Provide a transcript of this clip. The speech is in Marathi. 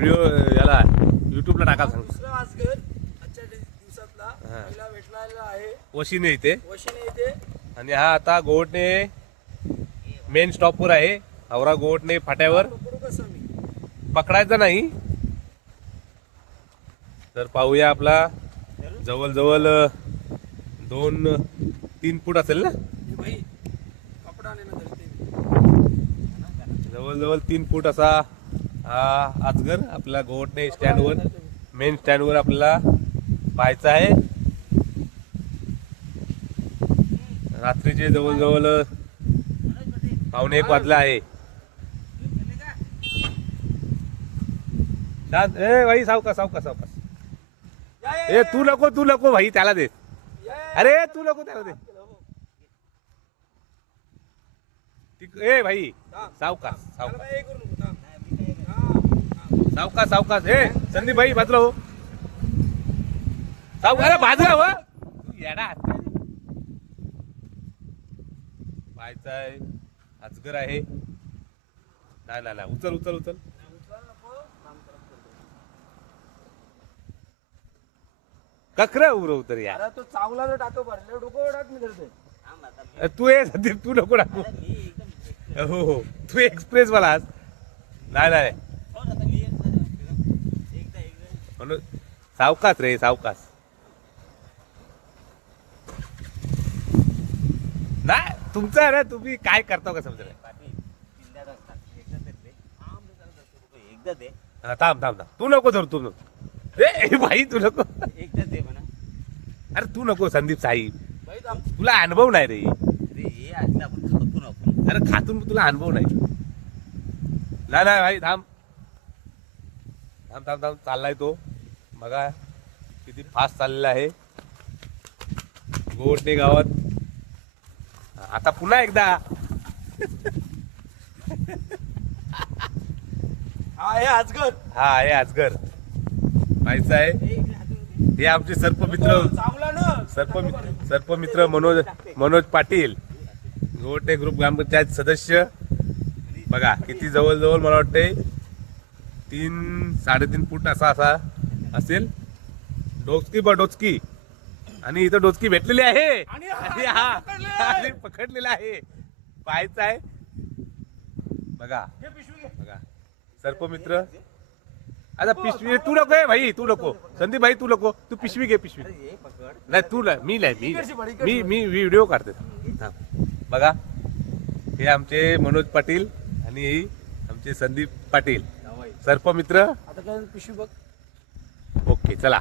व्हिडिओ याला युट्यूबला टाकायला सांगतो. दुसरा आजगर आजच्या दिवसातला पहिला भेटलेला आहे वशीने इथे. वशीने इथे. आणि हा आता गोवटणे मेन स्टॉपवर आहे. औरा गोवटणे फाट्यावर. पकडू कसं मी? पकडायचा नाही. तर पाहूया आपला जवळजवळ 2-3 फूट असेल ना. हे भाई कपडा नाही ना धरते. जवळजवळ 3 फूट असा हा अजगर आपला गोवटणे स्टँडवर मेन स्टँडवर आपल्याला पाहायचा आहे. रात्रीचे जवळजवळ 1:15 वाजला आहे. शांत. ए भाई सावकाश सावकाश सावकाश. ए तू नको भाई त्याला दे. अरे तू नको त्याला दे. ए भाई सावकाश सावकाश हे करू नको. थांब. सावकाश सावकाश. ए संदीप भाई बाजूला हो. सावकाश. अरे बाजूला हो. तू येडा पाहायचा आहे. अजगर आहे. नाही नाही नाही. उचल उचल उचल. ककरा उरव तर यार. अरे तो चावला तर टाको भरले डोकं टाक मी धरते. तू ये संदीप तू नको टाकू. हो हो तू एक्सप्रेस वाला आज. नाही नाही म्हणून सावकाश रे सावकाश. नाही तुमचं आहे ना. तुम्ही काय करता का समजा. थांब थांब थांब. तू नको धर. तू नको. ए भाई तू नको. अरे तू नको संदीप साहेब. भाई थांब. तुला अनुभव नाही रे. अरे खातून तुला अनुभव नाही. नाही नाही भाई थांब थांब थांब थांब. चाललाय तो बघा किती फास्ट चाललेला आहे गोवटणे गावात. आता पुन्हा एकदा. हा हे आजगर. हा आहे अजगर पाहायचं आहे. हे आमचे सर्पमित्र चावला ना. सर्पमित्र मनोज पाटील गोवटणे ग्रुप ग्रामपंचायत सदस्य. बघा किती जवळजवळ मला वाटते 3-3.5 फूट असा असेल. डोचकी डोचकी. आणि इथं डोचकी भेटलेली आहे. आणि हा पकडलेला आहे. पाहायचं आहे. बघा बघा सर्पमित्र. आता पिशवी तू नको आहे भाई. तू नको संदीप भाई. तू नको. तू पिशवी घे. पिशवी नाही तू मी व्हिडिओ काढते. बघा हे आमचे मनोज पाटील आणि आमचे संदीप पाटील सर्पमित्र. आता काय पिशवी बघ. ओके चला.